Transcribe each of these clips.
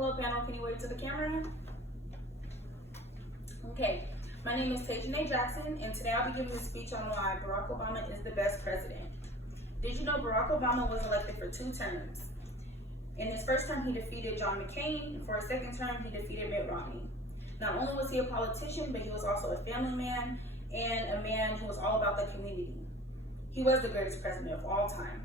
Hello panel, can you wave to the camera? Okay, my name is Tajane Jackson, and today I'll be giving a speech on why Barack Obama is the best president. Did you know Barack Obama was elected for 2 terms? In his first term, he defeated John McCain, and for his second term, he defeated Mitt Romney. Not only was he a politician, but he was also a family man and a man who was all about the community. He was the greatest president of all time.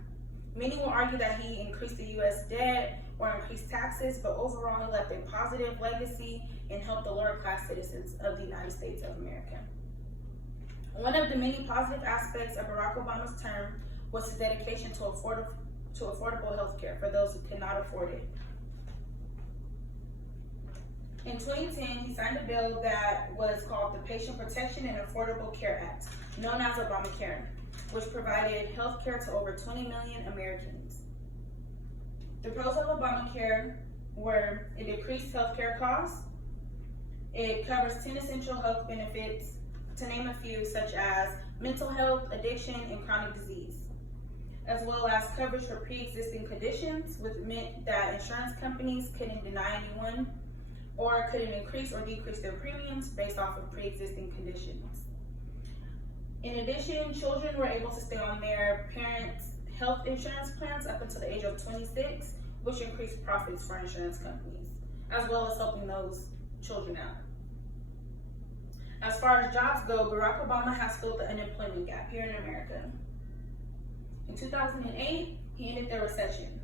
Many will argue that he increased the U.S. debt or increased taxes, but overall he left a positive legacy and helped the lower class citizens of the United States of America. One of the many positive aspects of Barack Obama's term was his dedication to affordable health care for those who could not afford it. In 2010, he signed a bill that was called the Patient Protection and Affordable Care Act, known as Obamacare, which provided health care to over 20 million Americans. The pros of Obamacare were it decreased health care costs, it covers 10 essential health benefits, to name a few, such as mental health, addiction, and chronic disease, as well as coverage for pre-existing conditions, which meant that insurance companies couldn't deny anyone or couldn't increase or decrease their premiums based off of pre-existing conditions. In addition, children were able to stay on their parents' health insurance plans up until the age of 26, which increased profits for insurance companies, as well as helping those children out. As far as jobs go, Barack Obama has filled the unemployment gap here in America. In 2008, he ended the recession.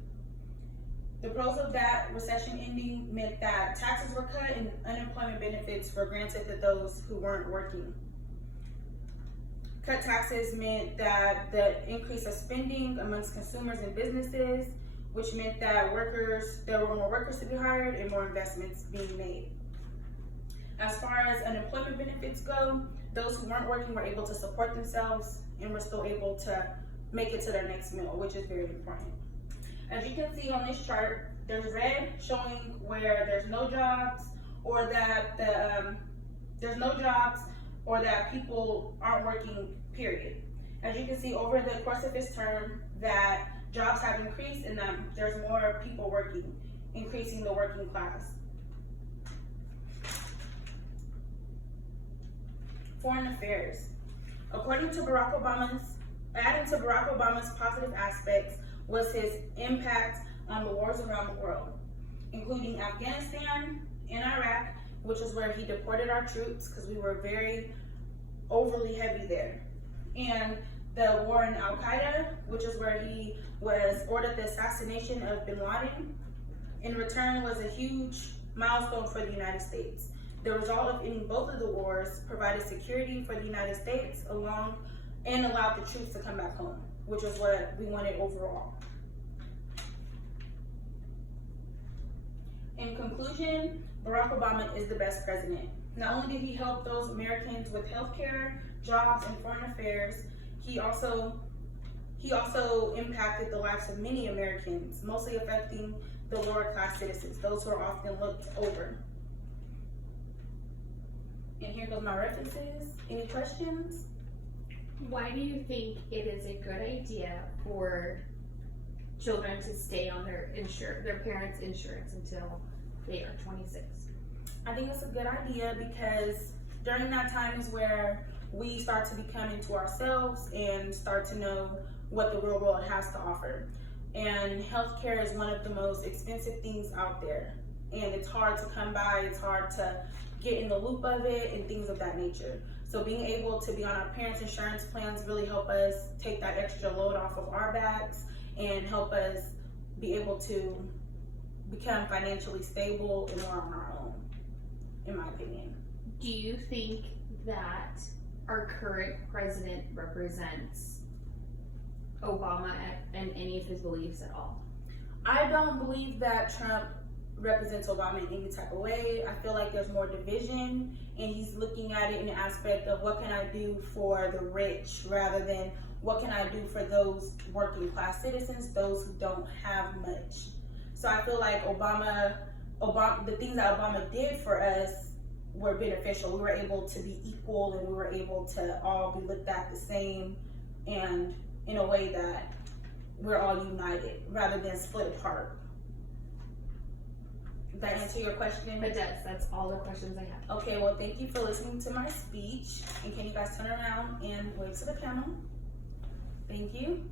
The pros of that recession ending meant that taxes were cut and unemployment benefits were granted to those who weren't working. Cut taxes meant that the increase of spending amongst consumers and businesses, which meant that there were more workers to be hired and more investments being made. As far as unemployment benefits go, those who weren't working were able to support themselves and were still able to make it to their next meal, which is very important. As you can see on this chart, there's red showing where there's no jobs or that people aren't working, period. As you can see over the course of his term that jobs have increased and that there's more people working, increasing the working class. Foreign affairs. Adding to Barack Obama's positive aspects was his impact on the wars around the world, including Afghanistan and Iraq, which is where he deported our troops because we were very overly heavy there, and the war in Al-Qaeda, which is where he ordered the assassination of bin Laden. In return was a huge milestone for the United States. The result of ending both of the wars provided security for the United States and allowed the troops to come back home, which is what we wanted overall. In conclusion, Barack Obama is the best president. Not only did he help those Americans with healthcare, jobs, and foreign affairs, he also impacted the lives of many Americans, mostly affecting the lower class citizens, those who are often looked over. And here goes my references. Any questions? Why do you think it is a good idea for children to stay on their parents' insurance until they are 26? I think it's a good idea because during that time is where we start to become into ourselves and start to know what the real world has to offer. And healthcare is one of the most expensive things out there. And it's hard to come by, it's hard to get in the loop of it and things of that nature. So being able to be on our parents' insurance plans really help us take that extra load off of our backs and help us be able to become financially stable and more on our own, in my opinion. Do you think that our current president represents Obama and any of his beliefs at all? I don't believe that Trump represents Obama in any type of way. I feel like there's more division, and he's looking at it in the aspect of what can I do for the rich rather than what can I do for those working class citizens, those who don't have much. So I feel like the things that Obama did for us were beneficial. We were able to be equal and we were able to all be looked at the same and in a way that we're all united rather than split apart. Did that answer your question? It does. That's all the questions I have. Okay, well, thank you for listening to my speech. And can you guys turn around and wave to the panel? Thank you.